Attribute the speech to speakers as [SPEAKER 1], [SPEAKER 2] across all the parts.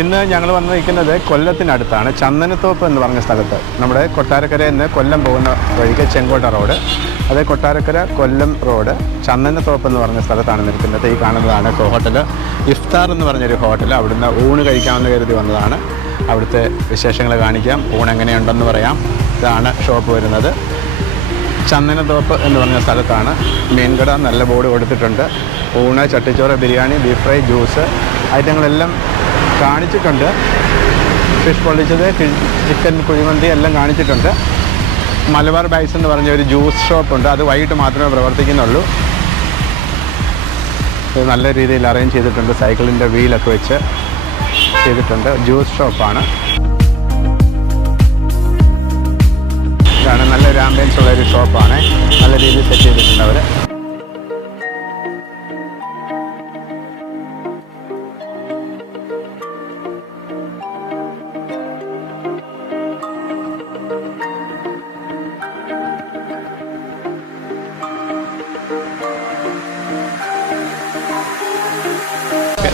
[SPEAKER 1] ഇന്ന് ഞങ്ങൾ വന്ന് നിൽക്കുന്നത് കൊല്ലത്തിനടുത്താണ് ചന്ദനത്തോപ്പ് എന്ന് പറഞ്ഞ സ്ഥലത്ത്. നമ്മുടെ കൊട്ടാരക്കരയിൽ നിന്ന് കൊല്ലം പോകുന്ന വഴിക്ക് ചെങ്കോട്ട റോഡ്. അത് കൊട്ടാരക്കര കൊല്ലം റോഡ് ചന്ദനത്തോപ്പ് എന്ന് പറഞ്ഞ സ്ഥലത്താണ് നിൽക്കുന്നത്. ഈ കാണുന്നതാണ് ഹോട്ടൽ ഇഫ്താർ എന്ന് പറഞ്ഞൊരു ഹോട്ടൽ അവിടുന്ന് ഊണ് കഴിക്കാമെന്ന് കരുതി വന്നതാണ്. അവിടുത്തെ വിശേഷങ്ങൾ കാണിക്കാം. ഊണ് എങ്ങനെയുണ്ടെന്ന് പറയാം. ഇതാണ് ഷോപ്പ് വരുന്നത്. ചന്ദനത്തോപ്പ് എന്ന് പറഞ്ഞ സ്ഥലത്താണ്. മീൻകട നല്ല ബോർഡ് കൊടുത്തിട്ടുണ്ട്. ഊണ് ചട്ടിച്ചോറ് ബിരിയാണി ബീഫ് ഫ്രൈ ജ്യൂസ് ഐറ്റങ്ങളെല്ലാം കാണിച്ചിട്ടുണ്ട്. ഫിഷ് പൊള്ളിച്ചത് ചിക്കൻ കുഴിമന്തി എല്ലാം കാണിച്ചിട്ടുണ്ട്. മലബാർ ബൈസ് എന്ന് പറഞ്ഞ ഒരു ജ്യൂസ് ഷോപ്പുണ്ട്. അത് വൈകിട്ട് മാത്രമേ പ്രവർത്തിക്കുന്നുള്ളൂ. ഇത് നല്ല രീതിയിൽ അറേഞ്ച് ചെയ്തിട്ടുണ്ട്. സൈക്കിളിന്റെ വീലൊക്കെ വെച്ച് ചെയ്തിട്ടുണ്ട്. ജ്യൂസ് ഷോപ്പാണ്. ഇതാണ് നല്ലൊരു ആംബിയൻസ് ഉള്ള ഒരു ഷോപ്പാണ്. നല്ല രീതിയിൽ സെറ്റ് ചെയ്തിട്ടുണ്ട് അവർ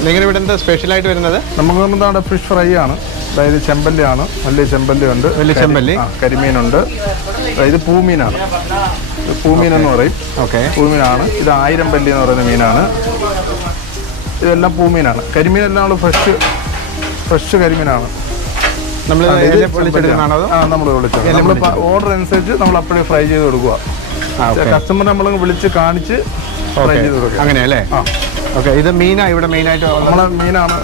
[SPEAKER 1] നിങ്ങൾ ഇവിടെ എന്താ സ്പെഷ്യലായിട്ട് വരുന്നത്?
[SPEAKER 2] നമുക്ക് നമ്മുടെ ഫിഷ് ഫ്രൈ ആണ്. അതായത് ചെമ്പല്ലിയാണ്. വലിയ ചെമ്പല്ലി ഉണ്ട്
[SPEAKER 1] വലിയ ചെമ്പല്ലി?
[SPEAKER 2] കരിമീനുണ്ട്. അതായത് പൂമീനാണ്. പൂമീൻ എന്ന് പറയും.
[SPEAKER 1] ഓക്കെ.
[SPEAKER 2] പൂമീനാണ്. ഇത് ആയിരം പല്ലി എന്ന് പറയുന്ന മീനാണ്. ഇതെല്ലാം പൂമീനാണ്. കരിമീനെല്ലാം നമ്മൾ ഫ്രഷ് ഫ്രഷ് കരിമീനാണ്.
[SPEAKER 1] നമ്മൾ
[SPEAKER 2] ആ, നമ്മൾ വിളിച്ചത് നമ്മൾ ഓർഡർ അനുസരിച്ച് നമ്മൾ അപ്പോഴേ ഫ്രൈ ചെയ്ത് കൊടുക്കുക. കസ്റ്റമർ നമ്മൾ വിളിച്ച് കാണിച്ച് ഫ്രൈ ചെയ്ത് കൊടുക്കുക.
[SPEAKER 1] അങ്ങനെയല്ലേ?
[SPEAKER 2] ആ.
[SPEAKER 1] ഓക്കെ ഇത് മീനാ? ഇവിടെ മെയിനായിട്ട്
[SPEAKER 2] നമ്മളെ മീനാണ്.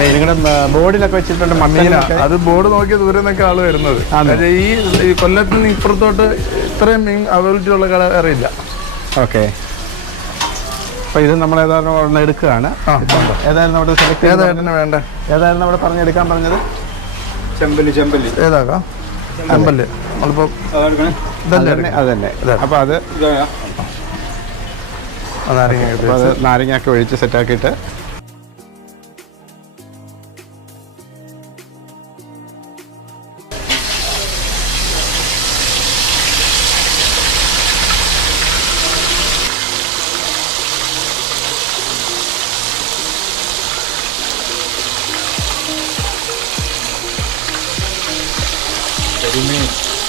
[SPEAKER 1] നിങ്ങളുടെ ബോർഡിലൊക്കെ വെച്ചിട്ടുണ്ട് മണ്ണീന
[SPEAKER 2] അത് ബോർഡ് നോക്കിയ ദൂരെ നിന്നൊക്കെ ആൾ വരുന്നത്? ഈ ഈ കൊല്ലത്ത് നിന്ന് ഇപ്പുറത്തോട്ട് ഇത്രയും മീൻ അവൈലബിലിറ്റി ഉള്ള കട അറിയില്ല
[SPEAKER 1] ഓക്കെ. അപ്പോൾ ഇത് നമ്മൾ ഏതായിരുന്നു ഒന്ന് എടുക്കുകയാണ്. ഏതായിരുന്നു അവിടെ സെലക്ട്
[SPEAKER 2] ഏതായിരുന്നു വേണ്ട?
[SPEAKER 1] ഏതായിരുന്നു അവിടെ പറഞ്ഞെടുക്കാൻ പറഞ്ഞത്?
[SPEAKER 3] ചെമ്പല്ലി ചെമ്പല്ലി.
[SPEAKER 2] ഏതാക്കാം ചെമ്പൽ നമ്മളിപ്പോ ഇതല്ലേ
[SPEAKER 1] അതന്നെ അതന്നെ. അപ്പോൾ അത്
[SPEAKER 2] നാരങ്ങ
[SPEAKER 1] നാരങ്ങയൊക്കെ ഒഴിച്ച് സെറ്റാക്കിയിട്ട്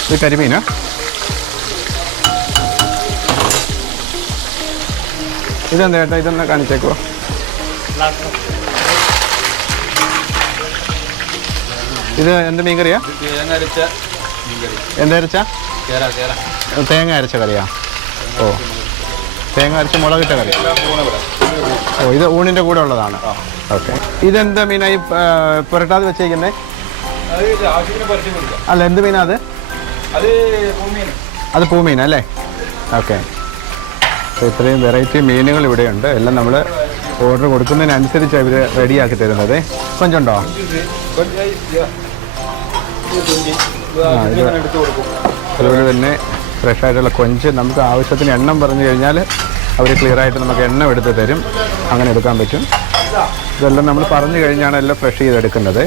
[SPEAKER 1] ഇത് കരിമീനാ? ഇതെന്താ ചേട്ടാ? ഇതൊന്ന് കാണിച്ചേക്കോ ഇത് എന്ത് മീൻ കറിയാ
[SPEAKER 3] തേങ്ങ അരച്ച
[SPEAKER 1] എന്താ അരച്ച?
[SPEAKER 3] കേര കേര
[SPEAKER 1] തേങ്ങ അരച്ച കറിയാ? ഓ. തേങ്ങ അരച്ച മുളകിട്ട കറി. ഓ ഇത് ഊണിന്റെ കൂടെ ഉള്ളതാണ്. ഓക്കെ. ഇതെന്താ മീനായി പുരട്ടാതെ വെച്ചേക്കുന്നേ? അല്ല എന്ത് മീനാ അത്?
[SPEAKER 3] അത് പൂമീന.
[SPEAKER 1] അത് പൂമീൻ അല്ലേ ഓക്കെ. ഇത്രയും വെറൈറ്റി മീനുകൾ ഇവിടെയുണ്ട്. എല്ലാം നമ്മൾ ഓർഡർ കൊടുക്കുന്നതിനനുസരിച്ച് ഇവർ റെഡിയാക്കി തരുന്നത്. കൊഞ്ചുണ്ടോ? അതുപോലെ തന്നെ ഫ്രഷ് ആയിട്ടുള്ള കൊഞ്ച്. നമുക്ക് ആവശ്യത്തിന് എണ്ണം പറഞ്ഞു കഴിഞ്ഞാൽ അവർ ക്ലിയർ ആയിട്ട് നമുക്ക് എണ്ണം എടുത്ത് തരും. അങ്ങനെ എടുക്കാൻ പറ്റും. ഇതെല്ലാം നമ്മൾ പറഞ്ഞു കഴിഞ്ഞാണ് എല്ലാം ഫ്രഷ് ചെയ്തെടുക്കുന്നത്.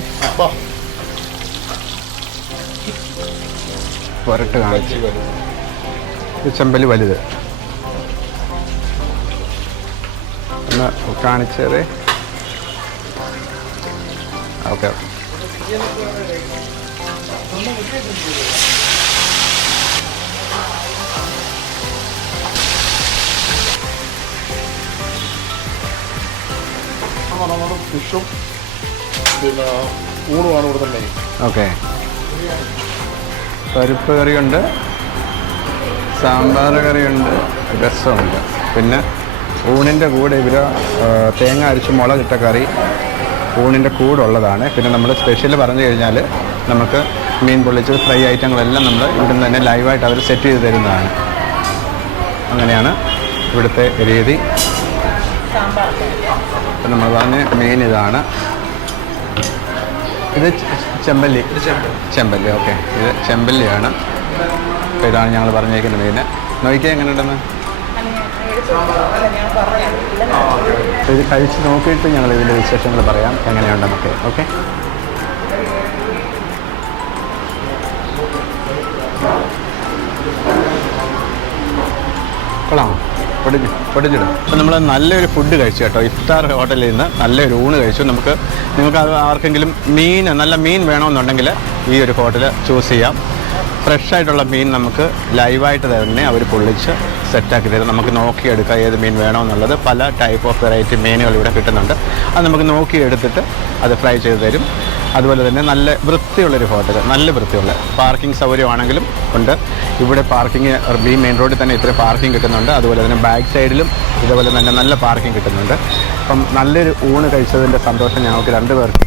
[SPEAKER 1] പുരട്ട് കാണിച്ച്. ചെമ്പലി വലുത്. ഒന്ന് കാണിച്ചത് ഓക്കെ
[SPEAKER 2] ഫിഷും പിന്നെ ഊണുമാണ് ഇവിടെ തന്നെ
[SPEAKER 1] ഓക്കെ പരിപ്പ് കറിയുണ്ട്. സാമ്പാർ കറിയുണ്ട്. രസമുണ്ട്. പിന്നെ ഊണിന്റെ കൂടെ ഇവർ തേങ്ങ അരച്ച് മുളകിട്ട കറി ഊണിന്റെ കൂടെ ഉള്ളതാണ്. പിന്നെ നമ്മൾ സ്പെഷ്യൽ പറഞ്ഞു കഴിഞ്ഞാൽ നമുക്ക് മീൻ പൊള്ളിച്ച് ഫ്രൈ ഐറ്റങ്ങളെല്ലാം നമ്മൾ ഇവിടെ നിന്ന് തന്നെ ലൈവായിട്ട് അവർ സെറ്റ് ചെയ്ത് തരുന്നതാണ്. അങ്ങനെയാണ് ഇവിടുത്തെ രീതി. അപ്പം നമ്മൾ പറഞ്ഞ മീൻ ഇതാണ്. ഇത് ചെമ്പല്ലി. ചെമ്പല്ലി. ഓക്കെ ഇത് ചെമ്പല്ലിയാണ്. അപ്പോൾ ഇതാണ് ഞങ്ങൾ പറഞ്ഞേക്കുന്ന മീൻ നോക്കിയാൽ എങ്ങനെയുണ്ടെന്ന്? അപ്പോൾ ഇത് കഴിച്ച് നോക്കിയിട്ട് ഞങ്ങൾ ഇതിന്റെ വിശേഷങ്ങൾ പറയാം. എങ്ങനെയുണ്ടെന്നൊക്കെ. ഓക്കെ? കൊള്ളാമോ
[SPEAKER 2] പൊടിഞ്ഞു പൊടിഞ്ഞിടും.
[SPEAKER 1] അപ്പം നമ്മൾ നല്ലൊരു ഫുഡ് കഴിച്ചു കേട്ടോ. ഇഫ്താർ ഹോട്ടലിൽ നിന്ന് നല്ലൊരു ഊണ് കഴിച്ചു. നമുക്ക് നിങ്ങൾക്ക് ആർക്കെങ്കിലും മീൻ നല്ല മീൻ വേണമെന്നുണ്ടെങ്കിൽ ഈ ഒരു ഹോട്ടൽ ചൂസ് ചെയ്യാം. ഫ്രഷ് ആയിട്ടുള്ള മീൻ നമുക്ക് ലൈവായിട്ട് തന്നെ അവർ പൊള്ളിച്ച് സെറ്റാക്കി തരും. നമുക്ക് നോക്കിയെടുക്കാം ഏത് മീൻ വേണമെന്നുള്ളത്. പല ടൈപ്പ് ഓഫ് വെറൈറ്റി മീനുകൾ ഇവിടെ കിട്ടുന്നുണ്ട്. അത് നമുക്ക് നോക്കിയെടുത്തിട്ട് അത് ഫ്രൈ ചെയ്ത് തരും. അതുപോലെ തന്നെ നല്ല വൃത്തിയുള്ളൊരു ഹോട്ടൽ നല്ല വൃത്തിയുള്ള പാർക്കിംഗ് സൗകര്യമാണെങ്കിലും ഉണ്ട്. ഇവിടെ പാർക്കിംഗ് ഈ മെയിൻ റോഡിൽ തന്നെ ഇത്ര പാർക്കിംഗ് കിട്ടുന്നുണ്ട്. അതുപോലെ തന്നെ ബാക്ക് സൈഡിലും ഇതുപോലെ തന്നെ നല്ല പാർക്കിംഗ് കിട്ടുന്നുണ്ട്. അപ്പം നല്ലൊരു ഊണ് കഴിച്ചതിന്റെ സന്തോഷം ഞങ്ങൾക്ക് രണ്ടുപേർക്ക്.